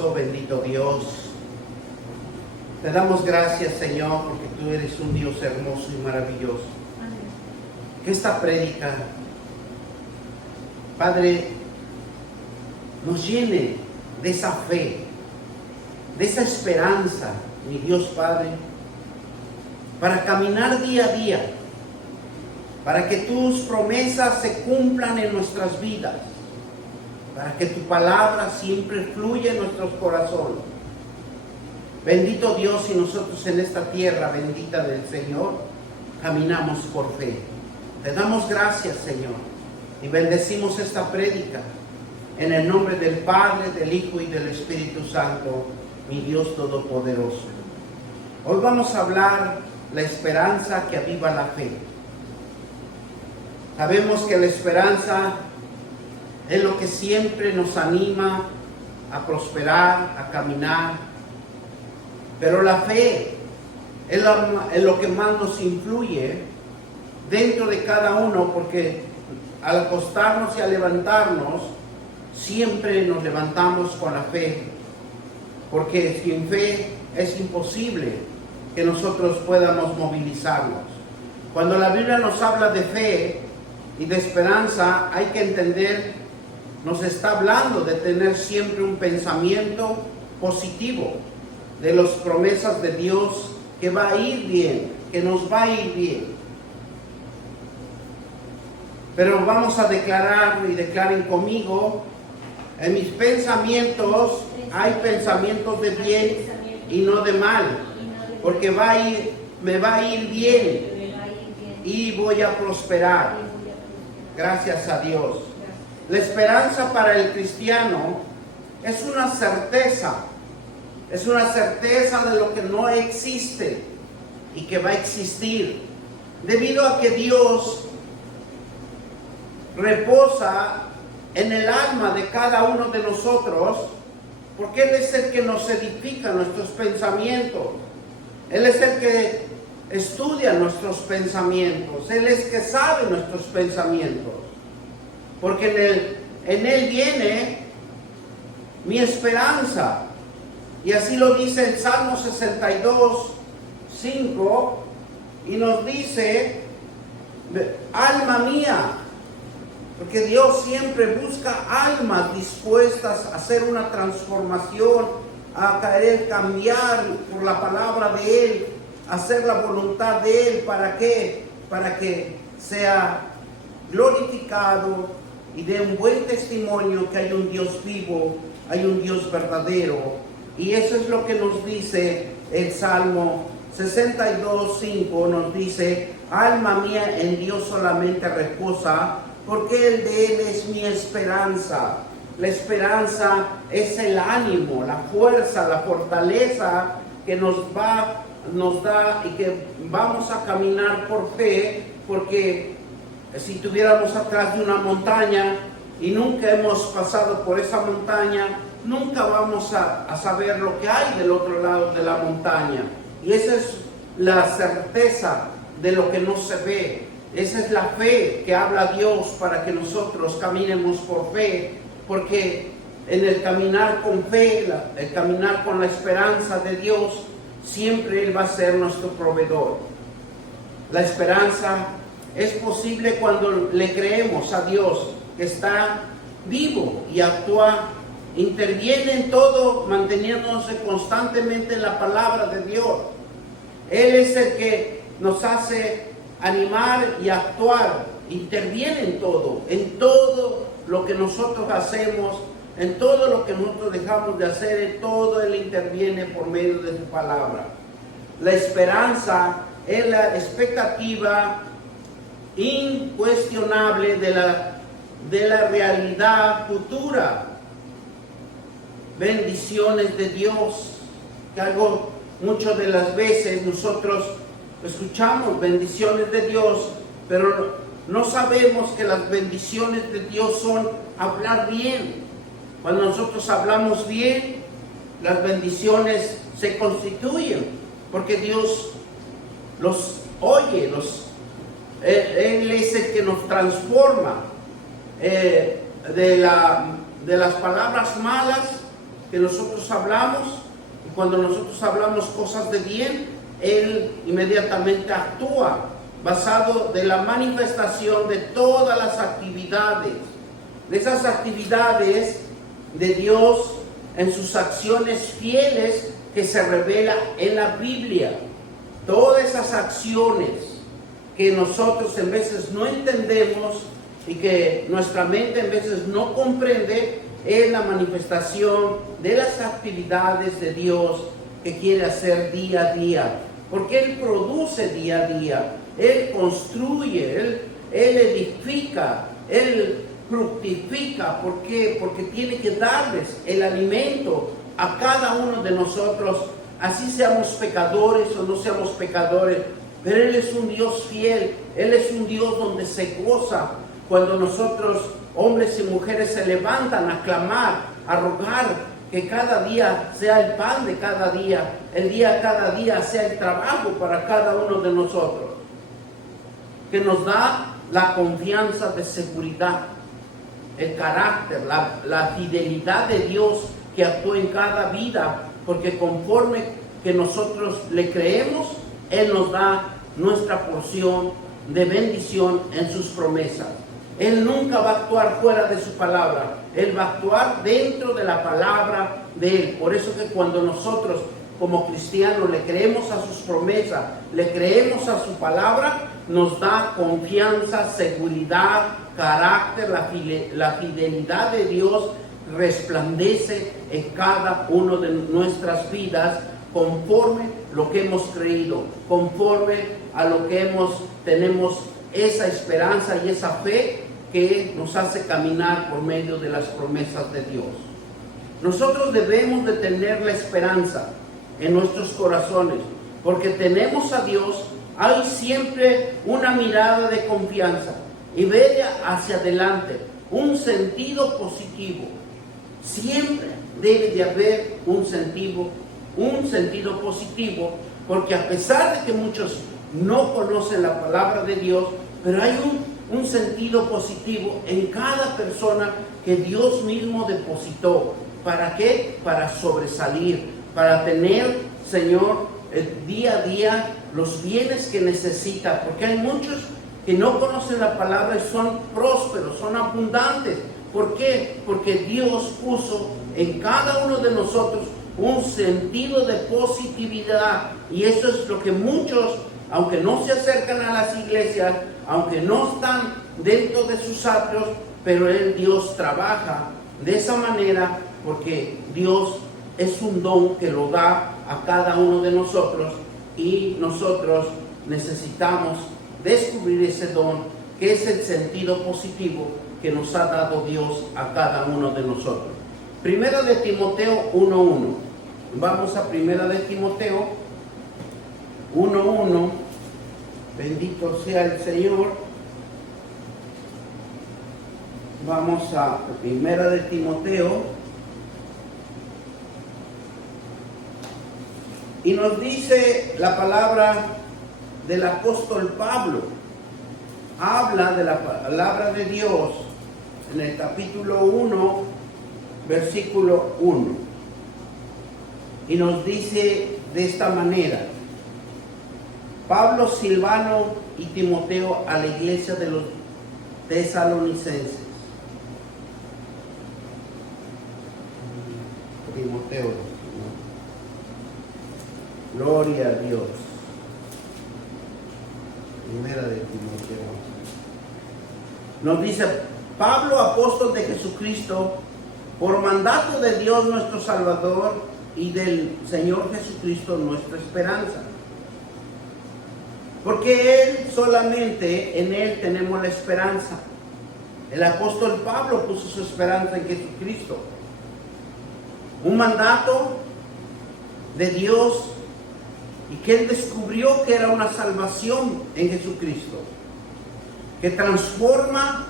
Oh, bendito Dios, te damos gracias, Señor, porque tú eres un Dios hermoso y maravilloso. Amén. Que esta prédica, Padre, nos llene de esa fe, de esa esperanza, mi Dios Padre, para caminar día a día, para que tus promesas se cumplan en nuestras vidas, para que tu palabra siempre fluya en nuestros corazones. Bendito Dios, y nosotros en esta tierra bendita del Señor caminamos por fe. Te damos gracias, Señor, y bendecimos esta prédica en el nombre del Padre, del Hijo y del Espíritu Santo, mi Dios Todopoderoso. Hoy vamos a hablar la esperanza que aviva la fe. Sabemos que la esperanza es lo que siempre nos anima a prosperar, a caminar. Pero la fe es lo que más nos influye dentro de cada uno, porque al acostarnos y al levantarnos, siempre nos levantamos con la fe. Porque sin fe es imposible que nosotros podamos movilizarnos. Cuando la Biblia nos habla de fe y de esperanza, hay que entender, nos está hablando de tener siempre un pensamiento positivo de las promesas de Dios, que va a ir bien, que nos va a ir bien. Pero vamos a declarar, y declaren conmigo: en mis pensamientos hay pensamientos de bien y no de mal, porque me va a ir bien y voy a prosperar. Gracias a Dios. La esperanza para el cristiano es una certeza de lo que no existe y que va a existir, debido a que Dios reposa en el alma de cada uno de nosotros, porque Él es el que nos edifica nuestros pensamientos, Él es el que estudia nuestros pensamientos, Él es el que sabe nuestros pensamientos, porque en Él viene mi esperanza. Y así lo dice el Salmo 62, 5, y nos dice: alma mía, porque Dios siempre busca almas dispuestas a hacer una transformación, a querer cambiar por la palabra de Él, hacer la voluntad de Él. ¿Para qué? Para que sea glorificado y dé un buen testimonio que hay un Dios vivo, hay un Dios verdadero. Y eso es lo que nos dice el Salmo 62, 5, nos dice: alma mía, en Dios solamente reposa, porque el de Él es mi esperanza. La esperanza es el ánimo, la fuerza, la fortaleza que nos da y que vamos a caminar por fe, porque si estuviéramos atrás de una montaña y nunca hemos pasado por esa montaña, nunca vamos a saber lo que hay del otro lado de la montaña. Y esa es la certeza de lo que no se ve. Esa es la fe que habla Dios para que nosotros caminemos por fe, porque en el caminar con fe, el caminar con la esperanza de Dios, siempre Él va a ser nuestro proveedor. La esperanza es posible cuando le creemos a Dios, que está vivo y actúa, interviene en todo, manteniéndose constantemente en la palabra de Dios. Él es el que nos hace animar y actuar, interviene en todo lo que nosotros hacemos, en todo lo que nosotros dejamos de hacer, en todo Él interviene por medio de su palabra. La esperanza es la expectativa incuestionable de la realidad futura. Bendiciones de Dios, que muchas de las veces nosotros escuchamos bendiciones de Dios, pero no sabemos que las bendiciones de Dios son hablar bien. Cuando nosotros hablamos bien, las bendiciones se constituyen, porque Dios los oye, Él es el que nos transforma de las palabras malas que nosotros hablamos, y cuando nosotros hablamos cosas de bien, Él inmediatamente actúa, basado de la manifestación de todas las actividades, de esas actividades de Dios en sus acciones fieles que se revela en la Biblia. Todas esas acciones que nosotros en veces no entendemos y que nuestra mente en veces no comprende, es la manifestación de las actividades de Dios que quiere hacer día a día. Porque Él produce día a día, Él construye, Él edifica, Él fructifica. ¿Por qué? Porque tiene que darles el alimento a cada uno de nosotros, así seamos pecadores o no seamos pecadores. Pero Él es un Dios fiel, Él es un Dios donde se goza cuando nosotros, hombres y mujeres, se levantan a clamar, a rogar que cada día sea el pan de cada día, cada día sea el trabajo para cada uno de nosotros, que nos da la confianza de seguridad, el carácter, la fidelidad de Dios que actúa en cada vida, porque conforme que nosotros le creemos, Él nos da nuestra porción de bendición en sus promesas. Él nunca va a actuar fuera de su palabra, Él va a actuar dentro de la palabra de Él. Por eso que cuando nosotros como cristianos le creemos a sus promesas, le creemos a su palabra, nos da confianza, seguridad, carácter, la fidelidad de Dios resplandece en cada una de nuestras vidas conforme lo que hemos creído, conforme a lo que tenemos esa esperanza y esa fe que nos hace caminar por medio de las promesas de Dios. Nosotros debemos de tener la esperanza en nuestros corazones, porque tenemos a Dios. Hay siempre una mirada de confianza y ver hacia adelante, un sentido positivo. Siempre debe de haber un sentido positivo, porque a pesar de que muchos no conocen la palabra de Dios, pero hay un sentido positivo en cada persona que Dios mismo depositó. ¿Para qué? Para sobresalir, para tener, Señor, día a día los bienes que necesita, porque hay muchos que no conocen la palabra y son prósperos, son abundantes. ¿Por qué? Porque Dios puso en cada uno de nosotros un sentido de positividad, y eso es lo que muchos, aunque no se acercan a las iglesias, aunque no están dentro de sus atrios, pero Dios trabaja de esa manera, porque Dios es un don que lo da a cada uno de nosotros, y nosotros necesitamos descubrir ese don, que es el sentido positivo que nos ha dado Dios a cada uno de nosotros. Primera de Timoteo 1:1. Vamos a Primera de Timoteo 1:1. Bendito sea el Señor. Vamos a Primera de Timoteo. Y nos dice la palabra del apóstol Pablo. Habla de la palabra de Dios en el capítulo 1, versículo 1. Y nos dice de esta manera: Pablo, Silvano y Timoteo, a la iglesia de los tesalonicenses. Timoteo, gloria a Dios. Primera de Timoteo. Nos dice: Pablo, apóstol de Jesucristo, por mandato de Dios nuestro Salvador y del Señor Jesucristo nuestra esperanza. Porque Él, solamente en Él tenemos la esperanza. El apóstol Pablo puso su esperanza en Jesucristo. Un mandato de Dios, y que Él descubrió que era una salvación en Jesucristo, que transforma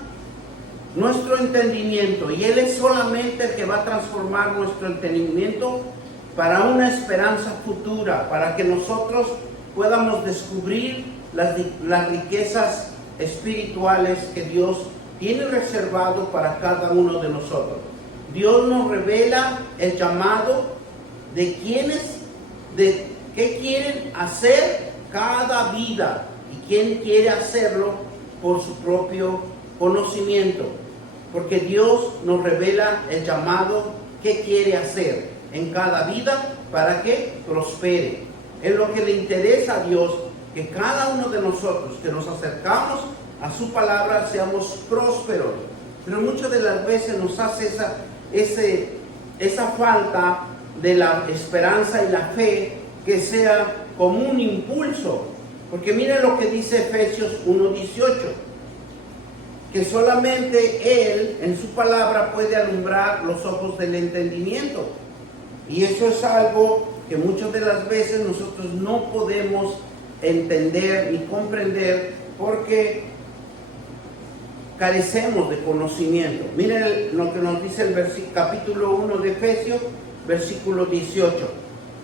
nuestro entendimiento, y Él es solamente el que va a transformar nuestro entendimiento para una esperanza futura, para que nosotros podamos descubrir las riquezas espirituales que Dios tiene reservado para cada uno de nosotros. Dios nos revela el llamado de qué quieren hacer cada vida y quién quiere hacerlo por su propio conocimiento. Porque Dios nos revela el llamado que quiere hacer en cada vida para que prospere. Es lo que le interesa a Dios, que cada uno de nosotros que nos acercamos a su palabra seamos prósperos. Pero muchas de las veces nos hace esa falta de la esperanza y la fe que sea como un impulso. Porque miren lo que dice Efesios 1:18, que solamente Él en su palabra puede alumbrar los ojos del entendimiento. Y eso es algo que muchas de las veces nosotros no podemos entender ni comprender porque carecemos de conocimiento. Miren lo que nos dice el capítulo 1 de Efesios, versículo 18.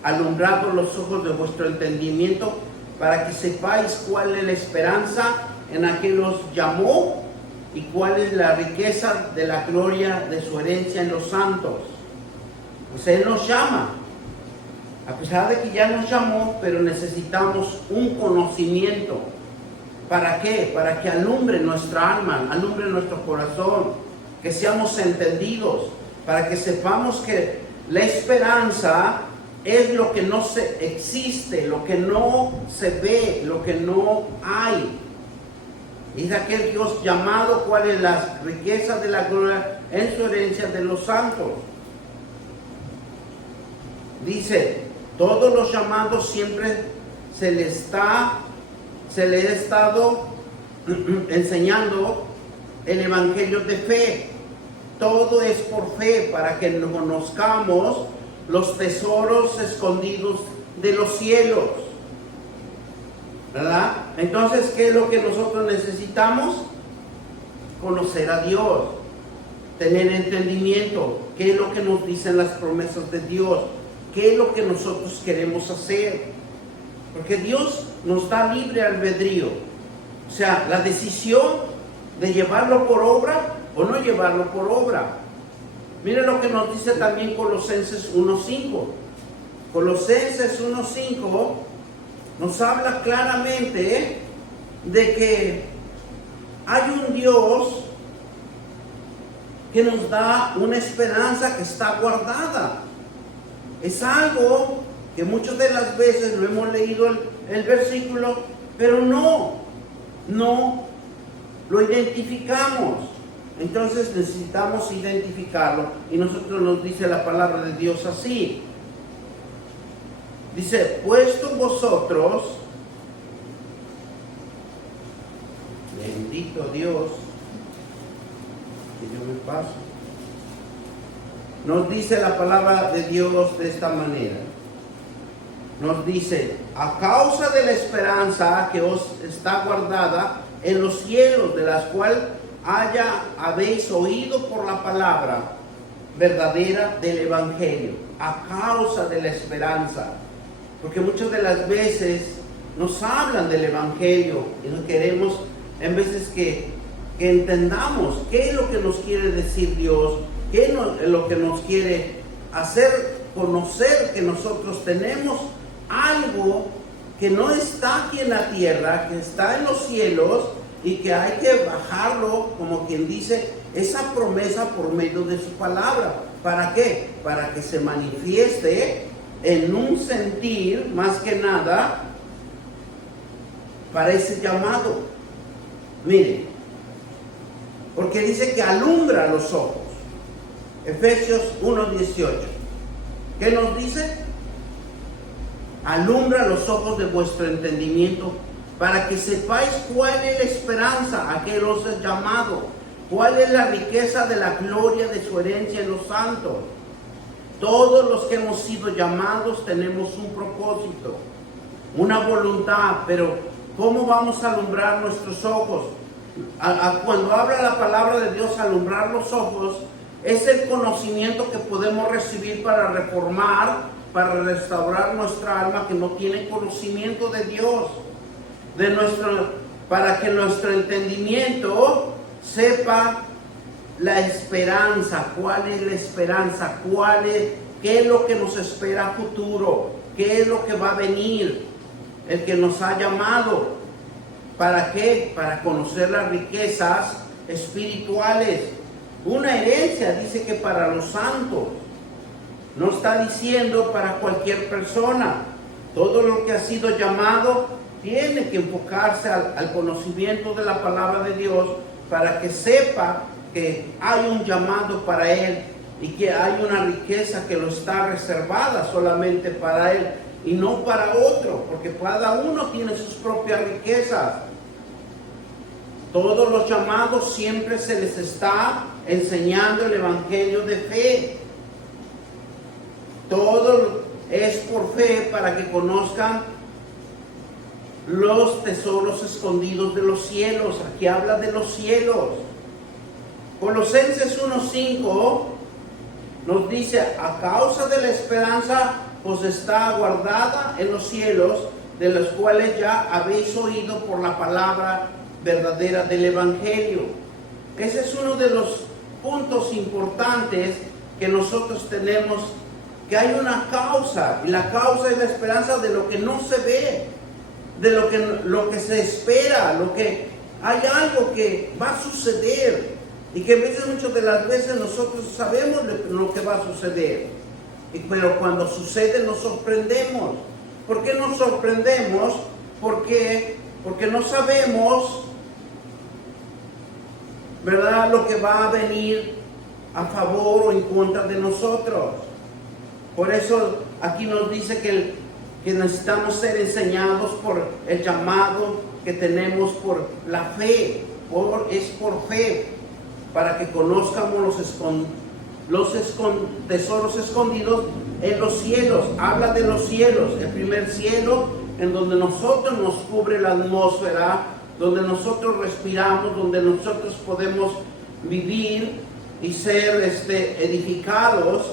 Alumbrad los ojos de vuestro entendimiento para que sepáis cuál es la esperanza en la que los llamó y cuál es la riqueza de la gloria de su herencia en los santos. Pues Él nos llama, a pesar de que ya nos llamó, pero necesitamos un conocimiento. ¿Para qué? Para que alumbre nuestra alma, alumbre nuestro corazón, que seamos entendidos, para que sepamos que la esperanza es lo que no existe, lo que no se ve, lo que no hay. Es aquel Dios llamado, cuál es la riqueza de la gloria en su herencia de los santos. Dice, todos los llamados siempre se le ha estado enseñando el evangelio de fe. Todo es por fe, para que conozcamos los tesoros escondidos de los cielos, ¿verdad? Entonces, ¿qué es lo que nosotros necesitamos? Conocer a Dios, tener entendimiento, qué es lo que nos dicen las promesas de Dios, qué es lo que nosotros queremos hacer, porque Dios nos da libre albedrío, o sea, la decisión de llevarlo por obra o no llevarlo por obra. Miren lo que nos dice también Colosenses 1:5. Colosenses 1:5 nos habla claramente de que hay un Dios que nos da una esperanza que está guardada. Es algo que muchas de las veces lo hemos leído el versículo, pero no lo identificamos. Entonces necesitamos identificarlo, y nosotros nos dice la palabra de Dios así. Dice, puesto vosotros, bendito Dios, que yo me paso. Nos dice la palabra de Dios de esta manera. Nos dice, a causa de la esperanza que os está guardada en los cielos, de las cuales habéis oído por la palabra verdadera del evangelio. A causa de la esperanza, porque muchas de las veces nos hablan del evangelio y no queremos en veces que entendamos qué es lo que nos quiere decir Dios, qué es lo que nos quiere hacer conocer, que nosotros tenemos algo que no está aquí en la tierra, que está en los cielos, y que hay que bajarlo, como quien dice, esa promesa por medio de su palabra. ¿Para qué? Para que se manifieste en un sentir, más que nada, para ese llamado. Miren, porque dice que alumbra los ojos. Efesios 1:18. ¿Qué nos dice? Alumbra los ojos de vuestro entendimiento, para que sepáis cuál es la esperanza a que os he llamado, cuál es la riqueza de la gloria de su herencia en los santos. Todos los que hemos sido llamados tenemos un propósito, una voluntad, pero ¿cómo vamos a alumbrar nuestros ojos? Cuando habla la palabra de Dios, alumbrar los ojos, es el conocimiento que podemos recibir para reformar, para restaurar nuestra alma que no tiene conocimiento de Dios. Para que nuestro entendimiento sepa la esperanza. ¿Cuál es la esperanza? ¿Qué es lo que nos espera a futuro? ¿Qué es lo que va a venir? El que nos ha llamado. ¿Para qué? Para conocer las riquezas espirituales. Una herencia, dice que para los santos. No está diciendo para cualquier persona. Todo lo que ha sido llamado tiene que enfocarse al conocimiento de la palabra de Dios para que sepa que hay un llamado para él y que hay una riqueza que lo está reservada solamente para él y no para otro, porque cada uno tiene sus propias riquezas. Todos los llamados siempre se les está enseñando el evangelio de fe. Todo es por fe para que conozcan los tesoros escondidos de los cielos. Aquí habla de los cielos. Colosenses 1:5 nos dice: a causa de la esperanza pues está guardada en los cielos, de los cuales ya habéis oído por la palabra verdadera del evangelio. Ese es uno de los puntos importantes que nosotros tenemos, que hay una causa, y la causa es la esperanza de lo que no se ve, de lo que se espera, lo que hay algo que va a suceder, y que muchas de las veces nosotros sabemos lo que va a suceder, pero cuando sucede nos sorprendemos. ¿Por qué nos sorprendemos? Porque no sabemos, ¿verdad?, lo que va a venir a favor o en contra de nosotros. Por eso aquí nos dice que necesitamos ser enseñados por el llamado que tenemos por la fe. Es por fe, para que conozcamos los tesoros escondidos en los cielos. Habla de los cielos, el primer cielo en donde nosotros nos cubre la atmósfera, donde nosotros respiramos, donde nosotros podemos vivir y ser edificados.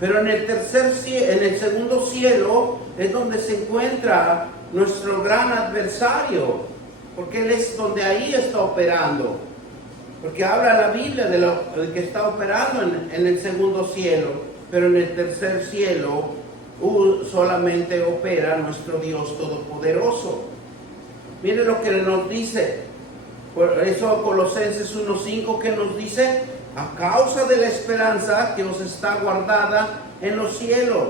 Pero en el segundo cielo es donde se encuentra nuestro gran adversario, porque él es donde ahí está operando. Porque habla la Biblia de que está operando en el segundo cielo, pero en el tercer cielo solamente opera nuestro Dios Todopoderoso. Mire lo que nos dice. Por eso Colosenses 1:5, que nos dice: a causa de la esperanza que os está guardada en los cielos,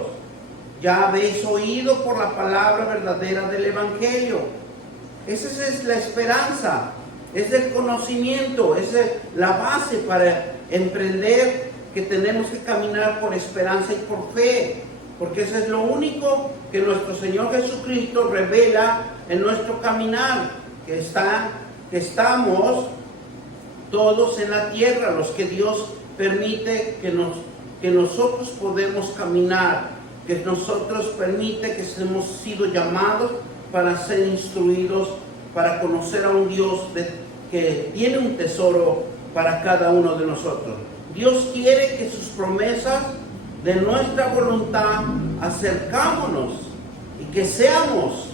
ya habéis oído por la palabra verdadera del evangelio. Esa es la esperanza, es el conocimiento, es la base para emprender, que tenemos que caminar por esperanza y por fe, porque eso es lo único que nuestro Señor Jesucristo revela en nuestro caminar, que estamos todos en la tierra, los que Dios permite que nosotros podemos caminar, que nosotros permite que hemos sido llamados para ser instruidos, para conocer a un Dios que tiene un tesoro para cada uno de nosotros. Dios quiere que sus promesas de nuestra voluntad acercámonos y que seamos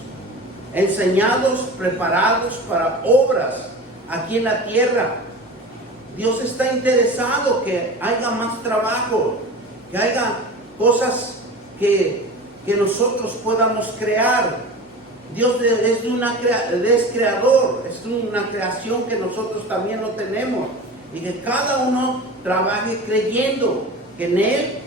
enseñados, preparados para obras aquí en la tierra. Dios está interesado que haya más trabajo, que haya cosas que nosotros podamos crear. Dios es creador, es una creación que nosotros también lo tenemos, y que cada uno trabaje creyendo que en Él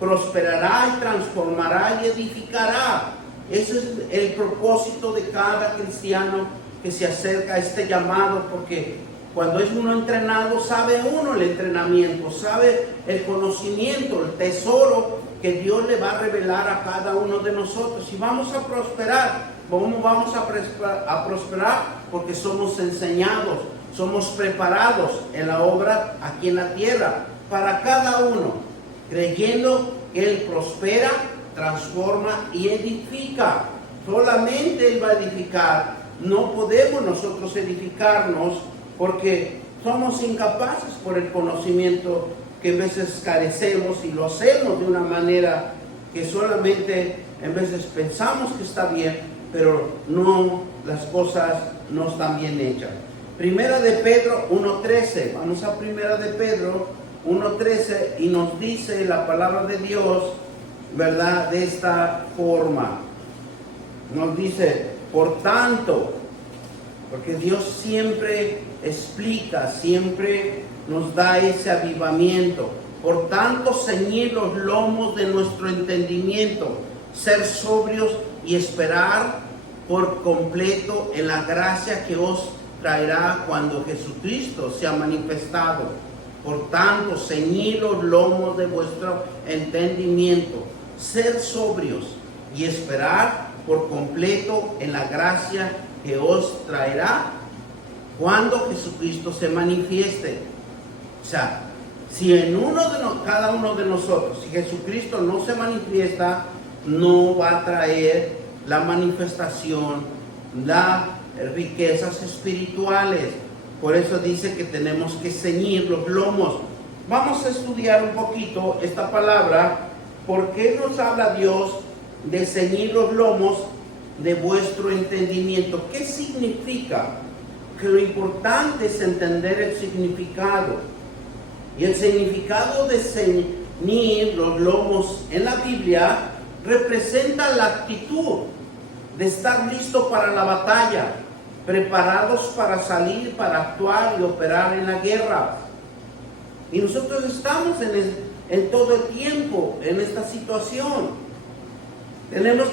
prosperará y transformará y edificará. Ese es el propósito de cada cristiano que se acerca a este llamado, porque cuando es uno entrenado, sabe uno el entrenamiento, sabe el conocimiento, el tesoro que Dios le va a revelar a cada uno de nosotros. Y vamos a prosperar. ¿Cómo vamos a prosperar? Porque somos enseñados, somos preparados en la obra aquí en la tierra, para cada uno, creyendo que Él prospera, transforma y edifica. Solamente Él va a edificar. No podemos nosotros edificarnos porque somos incapaces por el conocimiento que a veces carecemos, y lo hacemos de una manera que solamente en veces pensamos que está bien, pero no, las cosas no están bien hechas. Primera de Pedro 1:13. Vamos a Primera de Pedro 1:13 y nos dice la palabra de Dios, ¿verdad? De esta forma. Nos dice, por tanto, porque Dios siempre explica, siempre nos da ese avivamiento. Por tanto, ceñid los lomos de nuestro entendimiento, ser sobrios y esperar por completo en la gracia que os traerá cuando Jesucristo sea manifestado. Por tanto, ceñid los lomos de vuestro entendimiento, ser sobrios y esperar por completo en la gracia que os traerá cuando Jesucristo se manifieste. O sea, si en cada uno de nosotros, si Jesucristo no se manifiesta, no va a traer la manifestación, las riquezas espirituales. Por eso dice que tenemos que ceñir los lomos. Vamos a estudiar un poquito esta palabra. ¿Por qué nos habla Dios de ceñir los lomos de vuestro entendimiento? ¿Qué significa? Que lo importante es entender el significado. Y el significado de ceñir los lomos en la Biblia representa la actitud de estar listo para la batalla, preparados para salir, para actuar y operar en la guerra. Y nosotros estamos en todo el tiempo en esta situación. Tenemos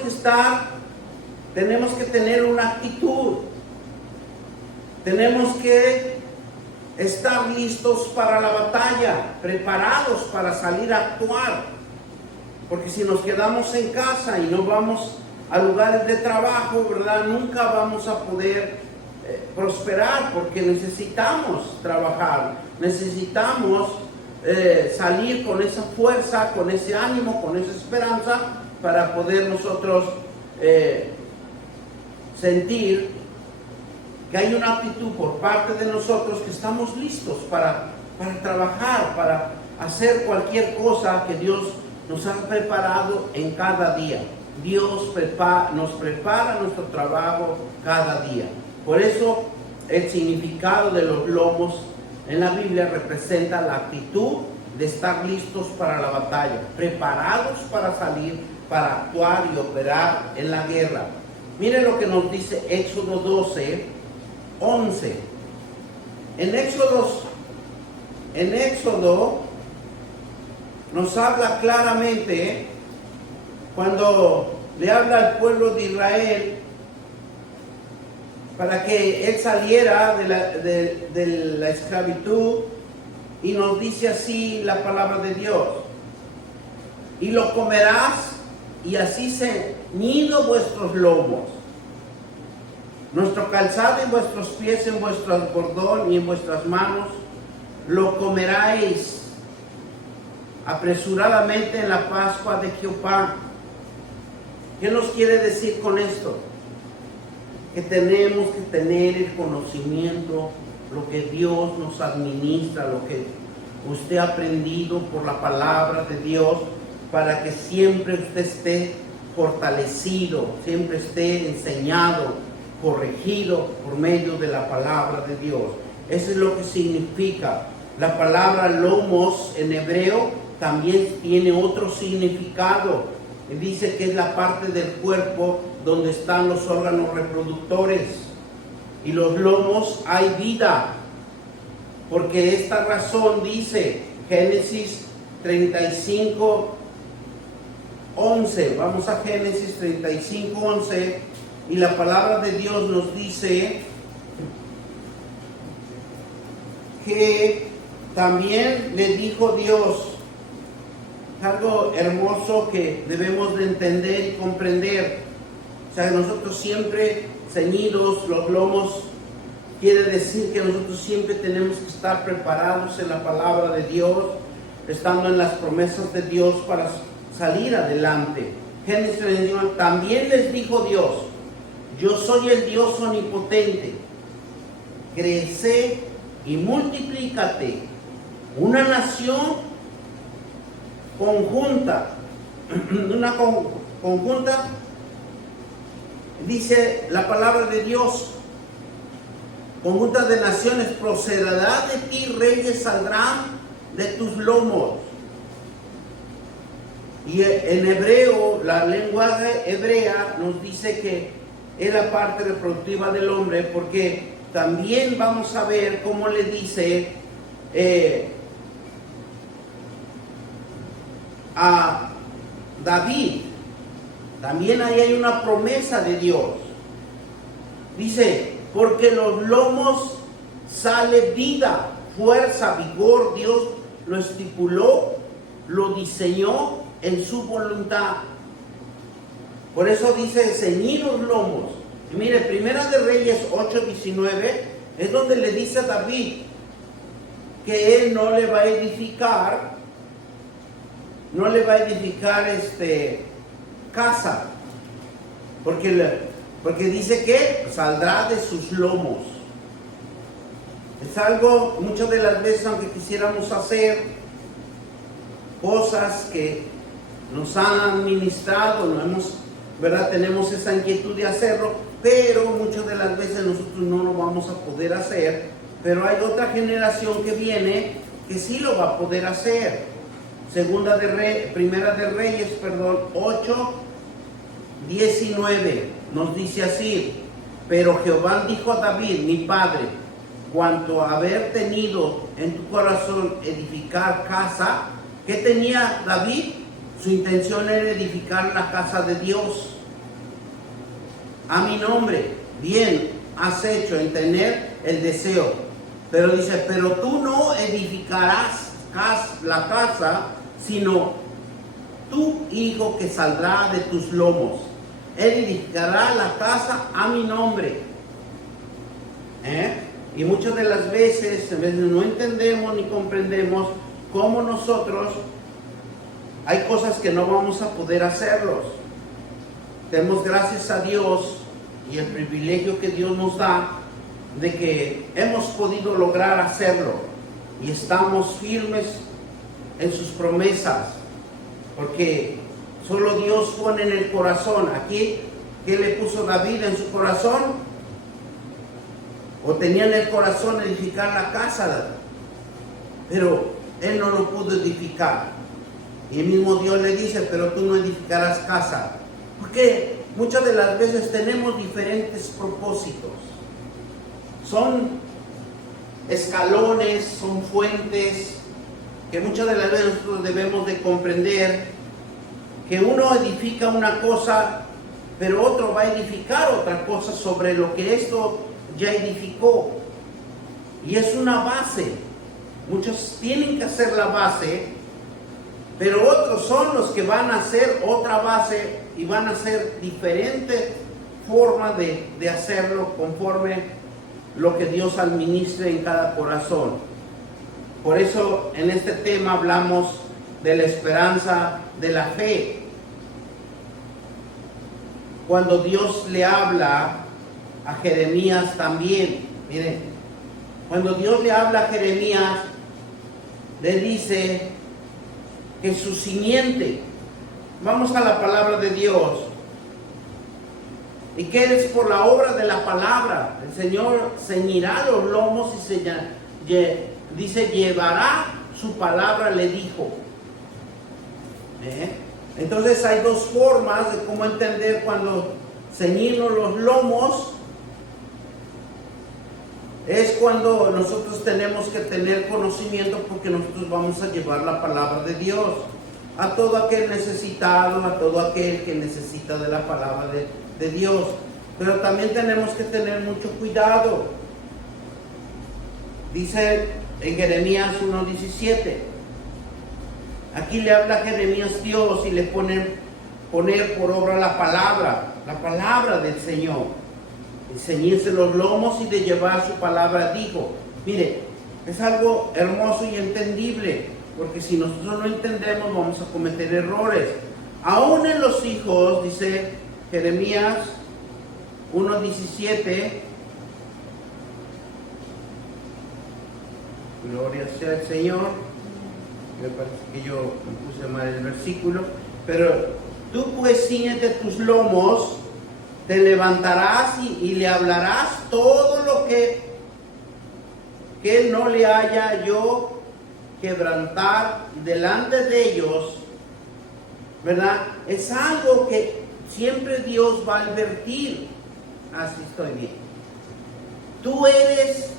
que tener una actitud. Tenemos que estar listos para la batalla, preparados para salir a actuar. Porque si nos quedamos en casa y no vamos a lugares de trabajo, ¿verdad? Nunca vamos a poder prosperar, porque necesitamos trabajar, necesitamos salir con esa fuerza, con ese ánimo, con esa esperanza, para poder nosotros sentir que hay una actitud por parte de nosotros que estamos listos para trabajar, para hacer cualquier cosa que Dios nos ha preparado en cada día. Dios nos prepara nuestro trabajo cada día. Por eso el significado de los lomos en la Biblia representa la actitud de estar listos para la batalla, preparados para salir, para actuar y operar en la guerra. Miren lo que nos dice Éxodo 12:11. En Éxodo nos habla claramente, cuando le habla al pueblo de Israel para que él saliera de la esclavitud, y nos dice así la palabra de Dios: y lo comerás, y así ceñido vuestros lomos, nuestro calzado en vuestros pies, en vuestro bordón y en vuestras manos, lo comeráis apresuradamente en la Pascua de Jehová. ¿Qué nos quiere decir con esto? Que tenemos que tener el conocimiento, lo que Dios nos administra, lo que usted ha aprendido por la palabra de Dios, para que siempre usted esté fortalecido, siempre esté enseñado, corregido por medio de la palabra de Dios. Eso es lo que significa. La palabra lomos en hebreo también tiene otro significado. Dice que es la parte del cuerpo donde están los órganos reproductores. Y los lomos hay vida. Porque esta razón dice Génesis 35:11. Vamos a Génesis 35:11. Y la palabra de Dios nos dice que también le dijo Dios, algo hermoso que debemos de entender y comprender. O sea, nosotros siempre ceñidos los lomos, quiere decir que nosotros siempre tenemos que estar preparados en la palabra de Dios, estando en las promesas de Dios para salir adelante. Génesis 31, también les dijo Dios: yo soy el Dios omnipotente, crece y multiplícate. Una nación conjunta, conjunta, dice la palabra de Dios, conjunta de naciones, procederá de ti, reyes saldrán de tus lomos. Y en hebreo, la lengua hebrea nos dice que es la parte reproductiva del hombre, porque también vamos a ver cómo le dice a David. También ahí hay una promesa de Dios. Dice, porque los lomos sale vida, fuerza, vigor. Dios lo estipuló, lo diseñó en su voluntad. Por eso dice ceñir los lomos. Y mire, Primera de Reyes 8:19 es donde le dice a David que él no le va a edificar casa, porque dice que saldrá de sus lomos. Es algo, muchas de las veces, aunque quisiéramos hacer cosas que nos han administrado, tenemos esa inquietud de hacerlo, pero muchas de las veces nosotros no lo vamos a poder hacer, pero hay otra generación que viene que sí lo va a poder hacer. Primera de Reyes, 8:19 nos dice así: pero Jehová dijo a David, mi padre, cuanto a haber tenido en tu corazón edificar casa. ¿Qué tenía David? Su intención era edificar la casa de Dios a mi nombre. Bien has hecho en tener el deseo. Pero dice, pero tú no edificarás la casa, sino tu hijo que saldrá de tus lomos. Él edificará la casa a mi nombre. Y muchas de las veces no entendemos ni comprendemos cómo nosotros hay cosas que no vamos a poder hacerlos. Demos gracias a Dios y el privilegio que Dios nos da de que hemos podido lograr hacerlo y estamos firmes en sus promesas, porque solo Dios pone en el corazón. Aquí, ¿qué le puso David en su corazón? O tenía en el corazón edificar la casa, pero él no lo pudo edificar. Y el mismo Dios le dice, pero tú no edificarás casa. Porque muchas de las veces tenemos diferentes propósitos. Son escalones, son fuentes, que muchas de las veces nosotros debemos de comprender que uno edifica una cosa, pero otro va a edificar otra cosa sobre lo que esto ya edificó. Y es una base. Muchos tienen que hacer la base, pero otros son los que van a hacer otra base y van a hacer diferente forma de hacerlo conforme lo que Dios administre en cada corazón. Por eso en este tema hablamos de la esperanza de la fe. Cuando Dios le habla a Jeremías también, miren, cuando Dios le habla a Jeremías, le dice que su simiente, vamos a la palabra de Dios, y que es por la obra de la palabra. El Señor ceñirá los lomos y dice, llevará su palabra, le dijo. Entonces hay dos formas de cómo entender cuando ceñimos los lomos. Es cuando nosotros tenemos que tener conocimiento, porque nosotros vamos a llevar la palabra de Dios a todo aquel necesitado, a todo aquel que necesita de la palabra de Dios. Pero también tenemos que tener mucho cuidado. Dice en Jeremías 1:17, aquí le habla a Jeremías Dios y le poner por obra la palabra del Señor. De ceñirse los lomos y de llevar su palabra, dijo. Mire, es algo hermoso y entendible, porque si nosotros no entendemos vamos a cometer errores. Aún en los hijos, dice Jeremías 1:17, gloria sea el Señor. Me parece que yo me puse mal el versículo, pero tú pues ciñete tus lomos, te levantarás y le hablarás todo lo que que no le haya yo quebrantar delante de ellos, ¿verdad? Es algo que siempre Dios va a advertir. Así estoy bien. Tú eres,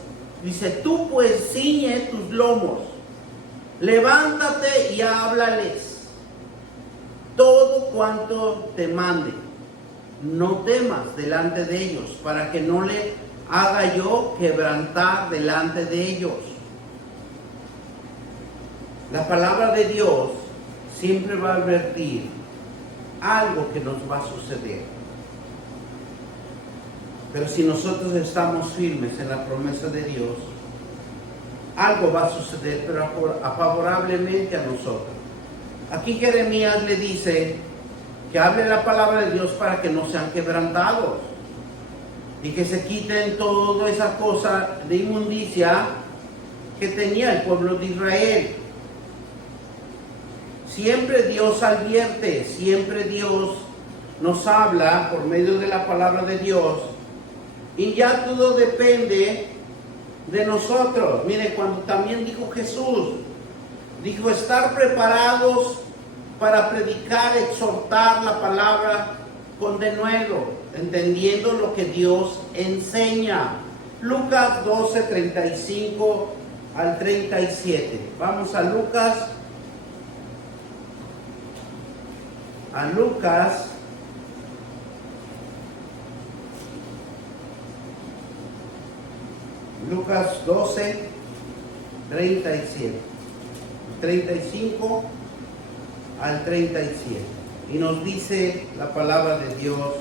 dice, tú pues ciñe tus lomos, levántate y háblales todo cuanto te mande. No temas delante de ellos, para que no le haga yo quebrantar delante de ellos. La palabra de Dios siempre va a advertir algo que nos va a suceder. Pero si nosotros estamos firmes en la promesa de Dios, algo va a suceder, pero favorablemente a nosotros. Aquí Jeremías le dice que hable la palabra de Dios para que no sean quebrantados y que se quiten toda esa cosa de inmundicia que tenía el pueblo de Israel. Siempre Dios advierte, siempre Dios nos habla por medio de la palabra de Dios, y ya todo depende de nosotros. Mire, cuando también dijo Jesús, dijo estar preparados para predicar, exhortar la palabra con denuedo, entendiendo lo que Dios enseña. Lucas 12, 35 al 37. Vamos a Lucas 12, 37. 35 al 37. Y nos dice la palabra de Dios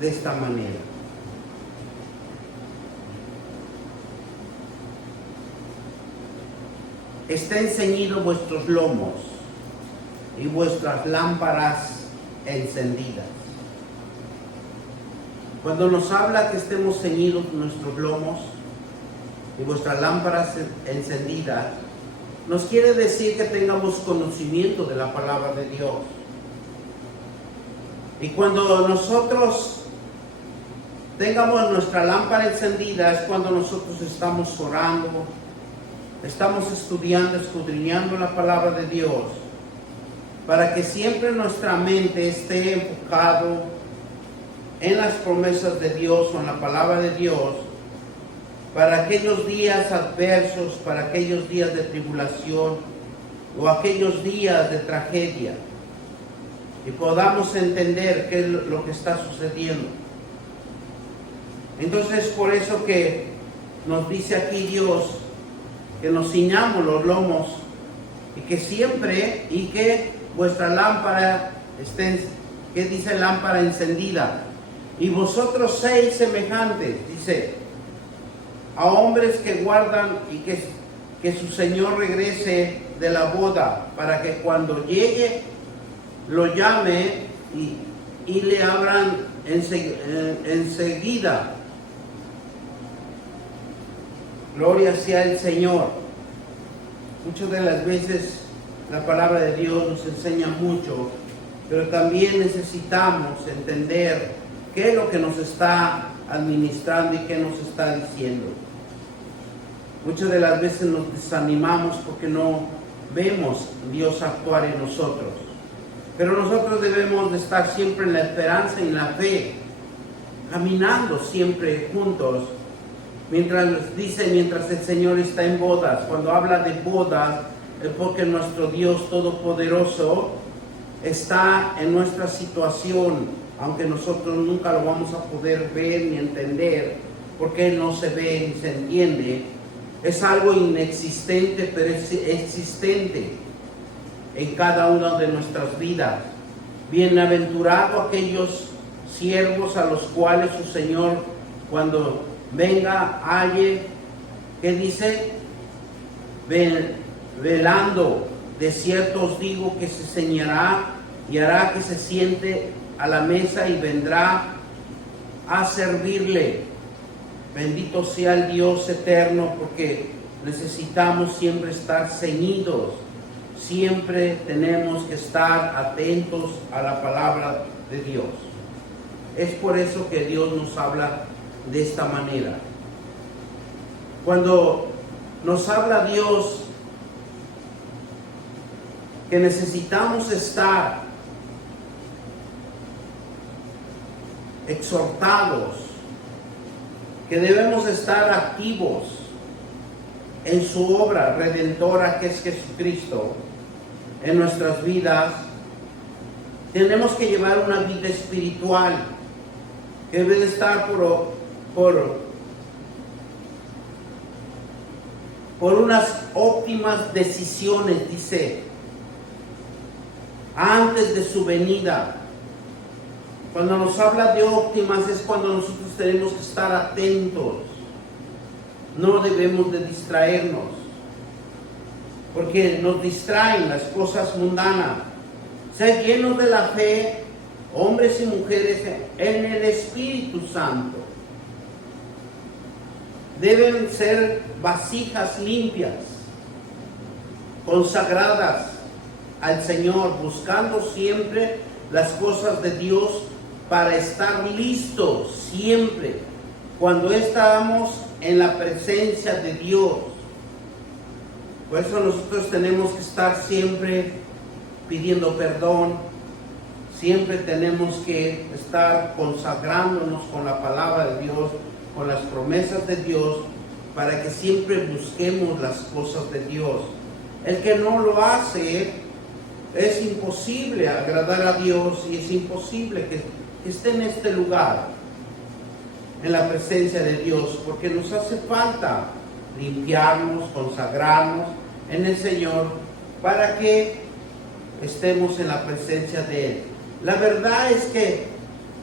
de esta manera. Estén ceñidos vuestros lomos y vuestras lámparas encendidas. Cuando nos habla que estemos ceñidos nuestros lomos y vuestras lámparas encendidas, nos quiere decir que tengamos conocimiento de la palabra de Dios. Y cuando nosotros tengamos nuestra lámpara encendida, es cuando nosotros estamos orando, estamos estudiando, escudriñando la palabra de Dios, para que siempre nuestra mente esté enfocado en las promesas de Dios o en la palabra de Dios, para aquellos días adversos, para aquellos días de tribulación o aquellos días de tragedia, y podamos entender qué es lo que está sucediendo. Entonces, por eso que nos dice aquí Dios que nos ciñamos los lomos y que siempre, y que vuestra lámpara esté, que dice lámpara encendida, y vosotros seis semejantes, dice, a hombres que guardan y que su Señor regrese de la boda, para que cuando llegue lo llame y le abran enseguida. Gloria sea el Señor. Muchas de las veces la palabra de Dios nos enseña mucho, pero también necesitamos entender qué es lo que nos está administrando y qué nos está diciendo. Muchas de las veces nos desanimamos porque no vemos Dios actuar en nosotros. Pero nosotros debemos de estar siempre en la esperanza y en la fe, caminando siempre juntos. Mientras el Señor está en bodas. Cuando habla de bodas, es porque nuestro Dios Todopoderoso está en nuestra situación, aunque nosotros nunca lo vamos a poder ver ni entender, porque Él no se ve ni se entiende. Es algo inexistente, pero es existente en cada una de nuestras vidas. Bienaventurado aquellos siervos a los cuales su Señor, cuando venga, halle, ¿qué dice? Velando. De cierto os digo que se ceñirá y hará que se siente a la mesa y vendrá a servirle. Bendito sea el Dios eterno, porque necesitamos siempre estar ceñidos. Siempre tenemos que estar atentos a la palabra de Dios. Es por eso que Dios nos habla de esta manera. Cuando nos habla Dios que necesitamos estar exhortados, que debemos estar activos en su obra redentora que es Jesucristo en nuestras vidas, tenemos que llevar una vida espiritual que debe de estar por unas óptimas decisiones, dice, antes de su venida. Cuando nos habla de óptimas es cuando nosotros tenemos que estar atentos. No debemos de distraernos, porque nos distraen las cosas mundanas. Ser llenos de la fe, hombres y mujeres en el Espíritu Santo. Deben ser vasijas limpias, consagradas al Señor, buscando siempre las cosas de Dios para estar listos siempre cuando estamos en la presencia de Dios. Por eso nosotros tenemos que estar siempre pidiendo perdón, siempre tenemos que estar consagrándonos con la palabra de Dios, con las promesas de Dios, para que siempre busquemos las cosas de Dios. El que no lo hace, es imposible agradar a Dios y es imposible que esté en este lugar, en la presencia de Dios, porque nos hace falta limpiarnos, consagrarnos en el Señor para que estemos en la presencia de Él. La verdad es que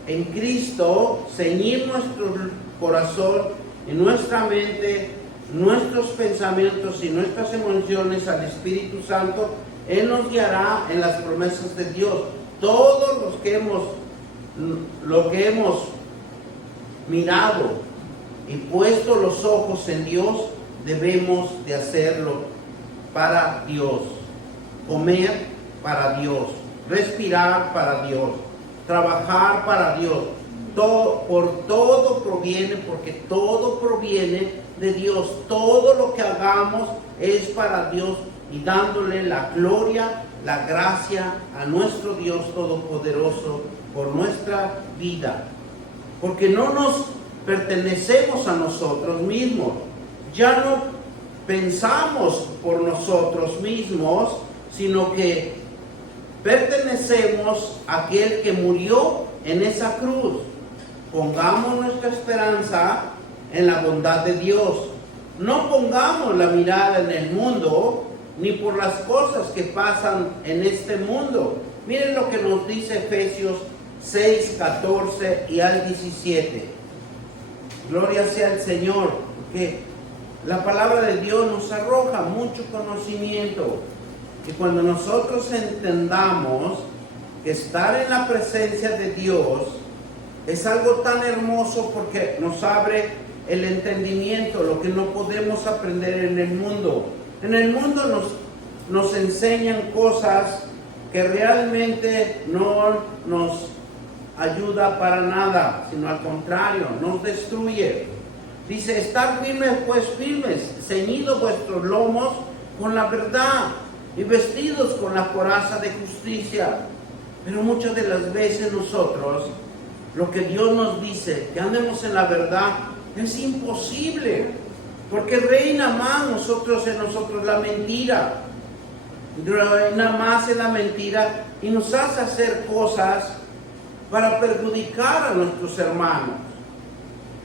en Cristo ceñir nuestro corazón y nuestra mente, nuestros pensamientos y nuestras emociones al Espíritu Santo, Él nos guiará en las promesas de Dios. Todos los que hemos mirado y puesto los ojos en Dios, debemos de hacerlo para Dios. Comer para Dios, respirar para Dios, trabajar para Dios. Todo proviene, porque todo proviene de Dios. Todo lo que hagamos es para Dios y dándole la gloria, la gracia a nuestro Dios Todopoderoso por nuestra vida. Porque no nos pertenecemos a nosotros mismos. Ya no pensamos por nosotros mismos, sino que pertenecemos a aquel que murió en esa cruz. Pongamos nuestra esperanza en la bondad de Dios. No pongamos la mirada en el mundo, ni por las cosas que pasan en este mundo. Miren lo que nos dice Efesios 6, 14 y al 17. Gloria sea al Señor, porque la palabra de Dios nos arroja mucho conocimiento. Y cuando nosotros entendamos que estar en la presencia de Dios es algo tan hermoso, porque nos abre el entendimiento, lo que no podemos aprender en el mundo. En el mundo nos enseñan cosas que realmente no nos ayuda para nada, sino al contrario, nos destruye. Dice, estar firmes, pues firmes, ceñidos vuestros lomos con la verdad y vestidos con la coraza de justicia. Pero muchas de las veces nosotros, lo que Dios nos dice, que andemos en la verdad, es imposible, porque reina más en nosotros la mentira. Reina más en la mentira y nos hace hacer cosas para perjudicar a nuestros hermanos,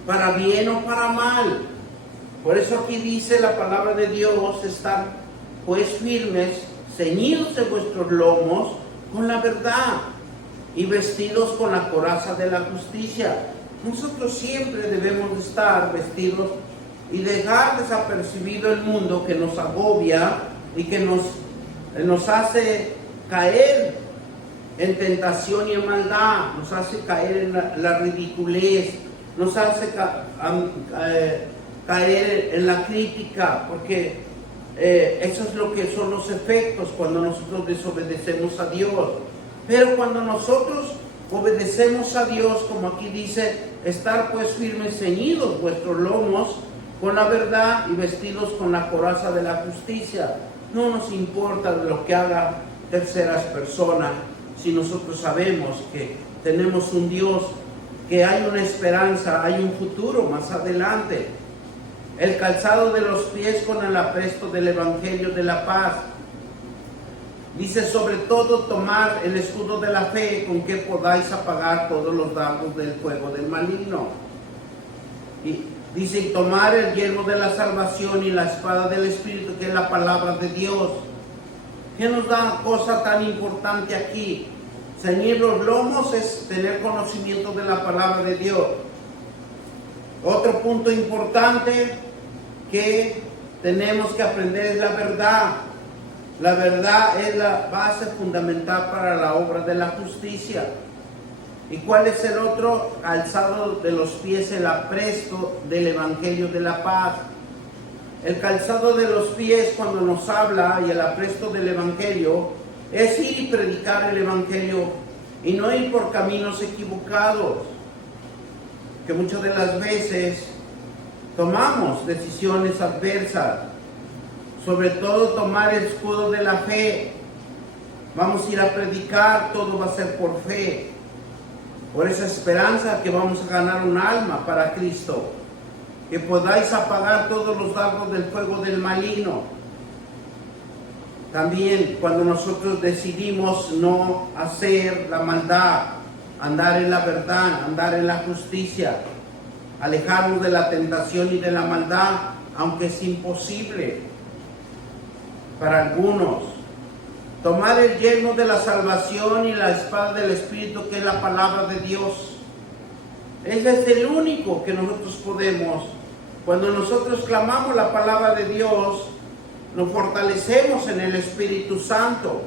para bien o para mal. Por eso aquí dice la palabra de Dios, estar pues firmes, ceñidos de vuestros lomos con la verdad y vestidos con la coraza de la justicia. Nosotros siempre debemos estar vestidos y dejar desapercibido el mundo que nos agobia y que nos hace caer en tentación y en maldad, nos hace caer en la ridiculez, nos hace caer en la crítica, porque eso es lo que son los efectos cuando nosotros desobedecemos a Dios. Pero cuando nosotros obedecemos a Dios, como aquí dice, estar pues firmes, ceñidos vuestros lomos con la verdad y vestidos con la coraza de la justicia. No nos importa lo que haga terceras personas, si nosotros sabemos que tenemos un Dios, que hay una esperanza, hay un futuro más adelante. El calzado de los pies con el apresto del Evangelio de la paz. Dice, sobre todo, tomar el escudo de la fe, con que podáis apagar todos los dardos del fuego del maligno. Y dice, y tomar el yelmo de la salvación y la espada del Espíritu, que es la palabra de Dios. ¿Qué nos da cosa tan importante aquí? Ceñir los lomos es tener conocimiento de la palabra de Dios. Otro punto importante que tenemos que aprender es la verdad. La verdad es la base fundamental para la obra de la justicia. ¿Y cuál es el otro? Calzado de los pies, el apresto del Evangelio de la paz. El calzado de los pies, cuando nos habla, y el apresto del Evangelio, es ir y predicar el Evangelio y no ir por caminos equivocados, que muchas de las veces tomamos decisiones adversas. Sobre todo tomar el escudo de la fe. Vamos a ir a predicar, todo va a ser por fe, por esa esperanza que vamos a ganar un alma para Cristo, que podáis apagar todos los dardos del fuego del maligno. También cuando nosotros decidimos no hacer la maldad, andar en la verdad, andar en la justicia, alejarnos de la tentación y de la maldad, aunque es imposible para algunos. Tomar el yelmo de la salvación y la espada del Espíritu, que es la palabra de Dios. Ese es el único que nosotros podemos. Cuando nosotros clamamos la palabra de Dios, nos fortalecemos en el Espíritu Santo.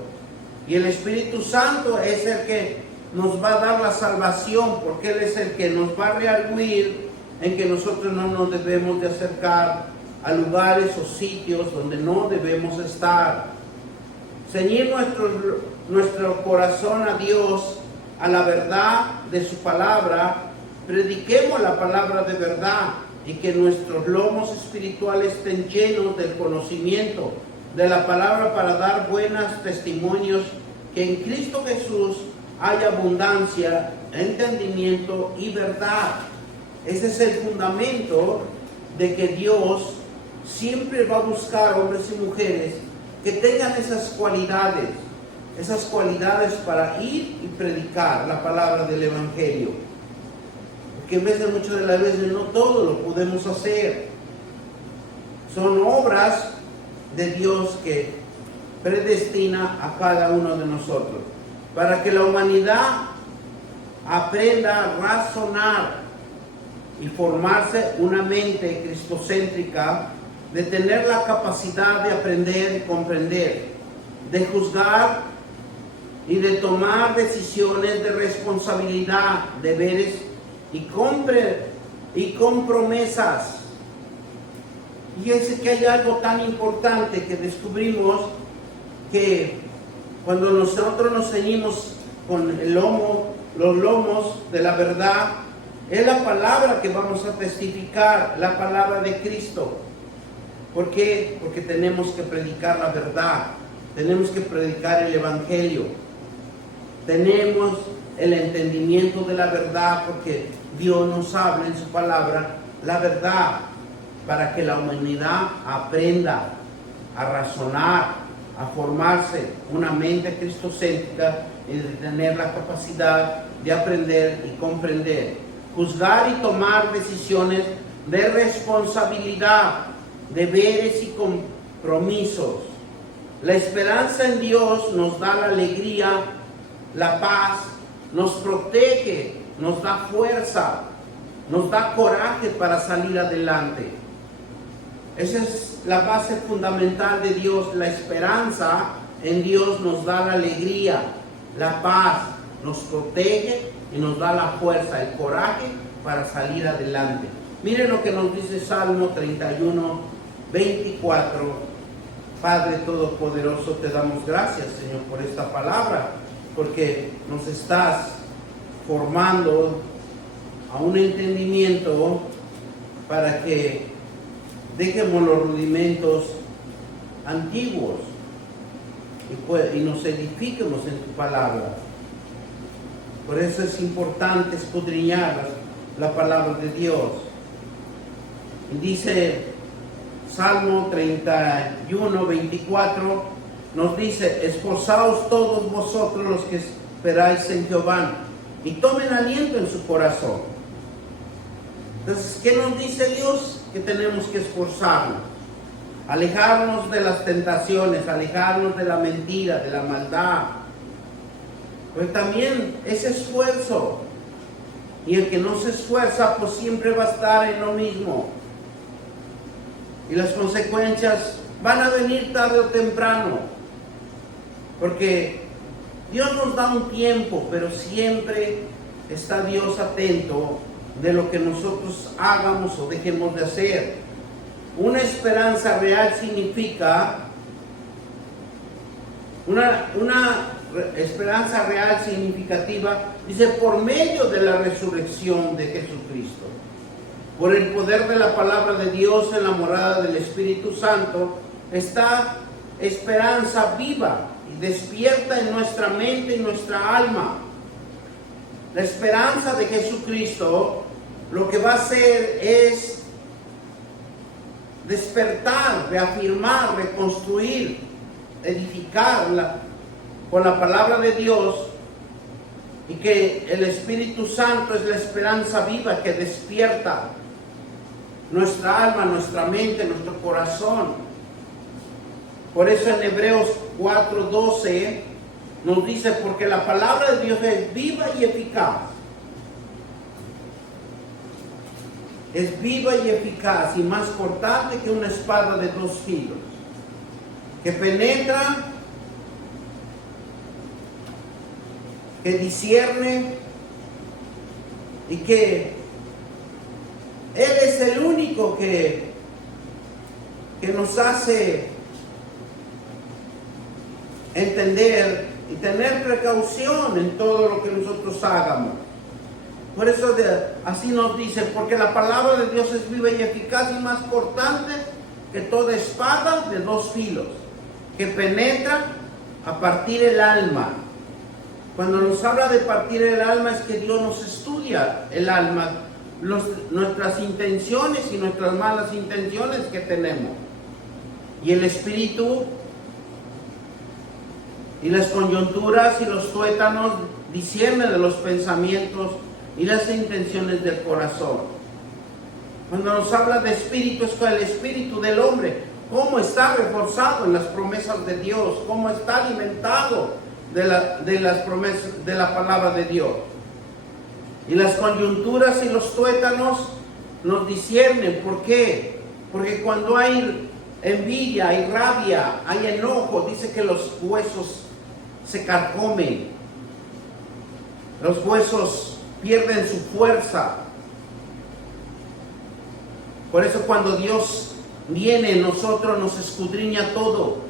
Y el Espíritu Santo es el que nos va a dar la salvación, porque Él es el que nos va a rearguir en que nosotros no nos debemos de acercar a lugares o sitios donde no debemos estar. Ceñir nuestro corazón a Dios, a la verdad de su palabra. Prediquemos la palabra de verdad y que nuestros lomos espirituales estén llenos del conocimiento de la palabra para dar buenos testimonios, que en Cristo Jesús haya abundancia, entendimiento y verdad. Ese es el fundamento de que Dios siempre va a buscar hombres y mujeres que tengan esas cualidades para ir y predicar la palabra del Evangelio. Porque en vez de muchas de las veces no todo lo podemos hacer. Son obras de Dios que predestina a cada uno de nosotros, para que la humanidad aprenda a razonar y formarse una mente cristocéntrica, de tener la capacidad de aprender y comprender, de juzgar y de tomar decisiones de responsabilidad, deberes y con promesas. Fíjense que hay algo tan importante que descubrimos, que cuando nosotros nos ceñimos con los lomos de la verdad, es la palabra que vamos a testificar, la palabra de Cristo. ¿Por qué? Porque tenemos que predicar la verdad, tenemos que predicar el Evangelio, tenemos el entendimiento de la verdad, porque Dios nos habla en su palabra la verdad, para que la humanidad aprenda a razonar, a formarse una mente cristocéntrica y de tener la capacidad de aprender y comprender, juzgar y tomar decisiones de responsabilidad, deberes y compromisos. La esperanza en Dios nos da la alegría, la paz, nos protege, nos da fuerza, nos da coraje para salir adelante. Esa es la base fundamental de Dios. La esperanza en Dios nos da la alegría, la paz, nos protege y nos da la fuerza, el coraje para salir adelante. Miren lo que nos dice Salmo 31, 24. Padre Todopoderoso, te damos gracias, Señor, por esta palabra, porque nos estás formando a un entendimiento para que dejemos los rudimentos antiguos y nos edifiquemos en tu palabra. Por eso es importante escudriñar la palabra de Dios. Y dice Salmo 31, 24, nos dice: esforzaos todos vosotros los que esperáis en Jehová, y tomen aliento en su corazón. Entonces, ¿qué nos dice Dios? Que tenemos que esforzarnos, alejarnos de las tentaciones, alejarnos de la mentira, de la maldad. Pero también es esfuerzo, y el que no se esfuerza pues siempre va a estar en lo mismo, y las consecuencias van a venir tarde o temprano, porque Dios nos da un tiempo, pero siempre está Dios atento de lo que nosotros hagamos o dejemos de hacer. Una esperanza real significa una esperanza real significativa, dice, por medio de la resurrección de Jesucristo, por el poder de la palabra de Dios en la morada del Espíritu Santo, está esperanza viva y despierta en nuestra mente y nuestra alma. La esperanza de Jesucristo lo que va a hacer es despertar, reafirmar, reconstruir, edificar con la palabra de Dios, y que el Espíritu Santo es la esperanza viva que despierta nuestra alma, nuestra mente, nuestro corazón. Por eso en Hebreos 4:12 nos dice: porque la palabra de Dios es viva y eficaz. Es viva y eficaz y más cortante que una espada de dos filos, que penetra, que discierne, y que Él es el único que nos hace entender y tener precaución en todo lo que nosotros hagamos. Por eso así nos dice: porque la palabra de Dios es viva y eficaz y más cortante que toda espada de dos filos, que penetra a partir el alma. Cuando nos habla de partir el alma, es que Dios nos estudia el alma, nuestras intenciones y nuestras malas intenciones que tenemos. Y el espíritu y las coyunturas y los tuétanos disciernen de los pensamientos y las intenciones del corazón. Cuando nos habla de espíritu, es con el espíritu del hombre, cómo está reforzado en las promesas de Dios, cómo está alimentado de las promesas de la palabra de Dios. Y las coyunturas y los tuétanos nos disciernen. ¿Por qué? Porque cuando hay envidia, hay rabia, hay enojo, dice que los huesos se carcomen, los huesos pierden su fuerza. Por eso cuando Dios viene en nosotros, nos escudriña todo.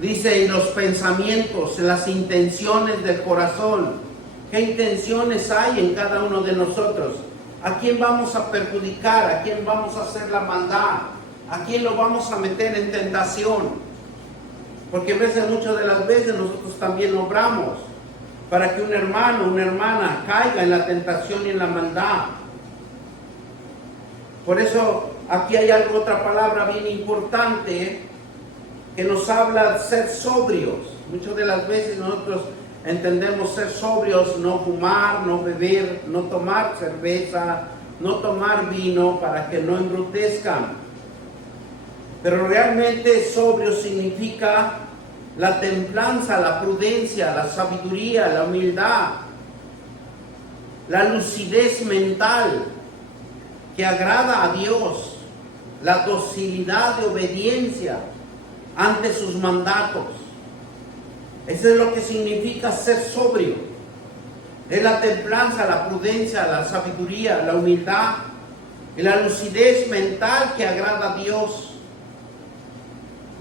Dice: y los pensamientos, las intenciones del corazón. ¿Qué intenciones hay en cada uno de nosotros? ¿A quién vamos a perjudicar? ¿A quién vamos a hacer la maldad? ¿A quién lo vamos a meter en tentación? Porque muchas de las veces nosotros también obramos para que un hermano, una hermana caiga en la tentación y en la maldad. Por eso aquí hay otra palabra bien importante que nos habla de ser sobrios. Muchas de las veces nosotros entendemos ser sobrios, no fumar, no beber, no tomar cerveza, no tomar vino para que no embrutezcan. Pero realmente sobrio significa la templanza, la prudencia, la sabiduría, la humildad, la lucidez mental que agrada a Dios, la docilidad de obediencia ante sus mandatos. Eso es lo que significa ser sobrio. Es la templanza, la prudencia, la sabiduría, la humildad y la lucidez mental que agrada a Dios.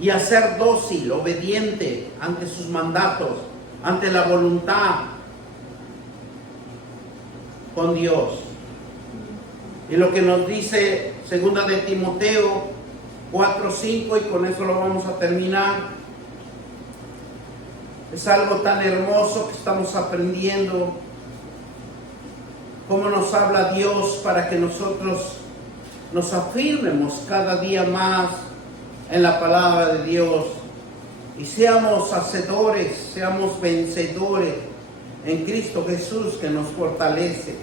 Y a ser dócil, obediente ante sus mandatos, ante la voluntad con Dios. Y lo que nos dice segunda de Timoteo 4:5, y con eso lo vamos a terminar, es algo tan hermoso que estamos aprendiendo, cómo nos habla Dios para que nosotros nos afirmemos cada día más en la palabra de Dios y seamos hacedores, seamos vencedores en Cristo Jesús, que nos fortalece,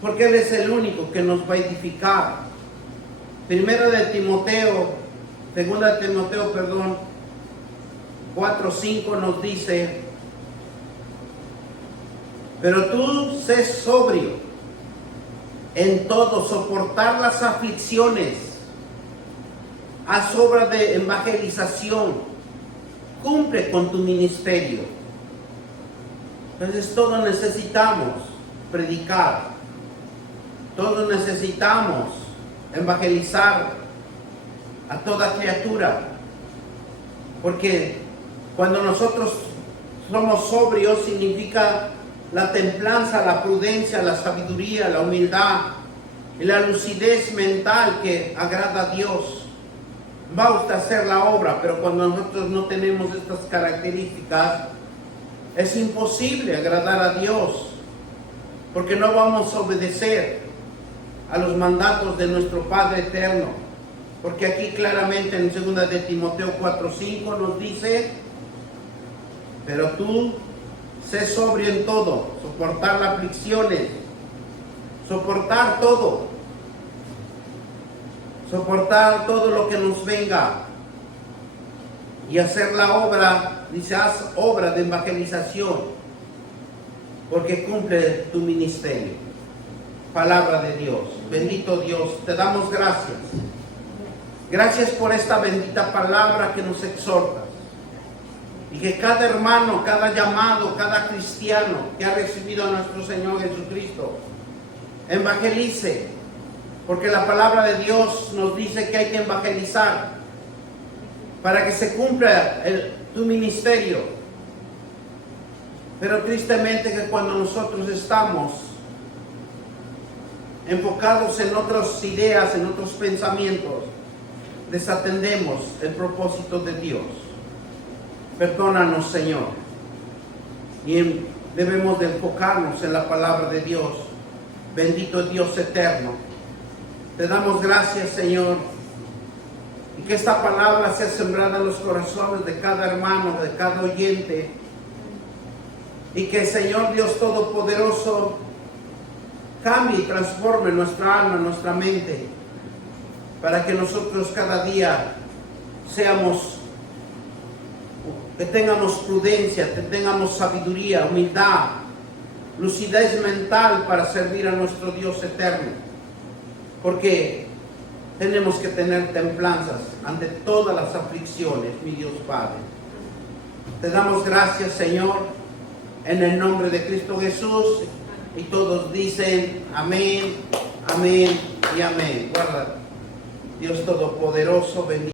porque Él es el único que nos va a edificar. Segunda de Timoteo 4:5 nos dice: pero tú sé sobrio en todo, soportar las aflicciones, haz obra de evangelización, cumple con tu ministerio. Entonces todos necesitamos predicar, todos necesitamos evangelizar a toda criatura, porque cuando nosotros somos sobrios significa la templanza, la prudencia, la sabiduría, la humildad y la lucidez mental que agrada a Dios. Va usted a hacer la obra, pero cuando nosotros no tenemos estas características, es imposible agradar a Dios, porque no vamos a obedecer a los mandatos de nuestro Padre eterno. Porque aquí claramente en 2 de Timoteo 4:5 nos dice: pero tú sé sobrio en todo, soportar las aflicciones, soportar todo lo que nos venga, y hacer la obra, dice, haz obra de evangelización, porque cumple tu ministerio. Palabra de Dios. Bendito Dios, te damos gracias. Gracias por esta bendita palabra que nos exhorta. Y que cada hermano, cada llamado, cada cristiano que ha recibido a nuestro Señor Jesucristo evangelice, porque la palabra de Dios nos dice que hay que evangelizar para que se cumpla tu ministerio. Pero tristemente que cuando nosotros estamos enfocados en otras ideas, en otros pensamientos, desatendemos el propósito de Dios. Perdónanos, Señor. Y debemos de enfocarnos en la palabra de Dios. Bendito Dios eterno. Te damos gracias, Señor. Y que esta palabra sea sembrada en los corazones de cada hermano, de cada oyente. Y que el Señor Dios Todopoderoso cambie y transforme nuestra alma, nuestra mente, para que nosotros cada día que tengamos prudencia, que tengamos sabiduría, humildad, lucidez mental para servir a nuestro Dios eterno. Porque tenemos que tener templanzas ante todas las aflicciones, mi Dios Padre. Te damos gracias, Señor, en el nombre de Cristo Jesús. Y todos dicen amén, amén y amén. Guarda, Dios Todopoderoso, bendito.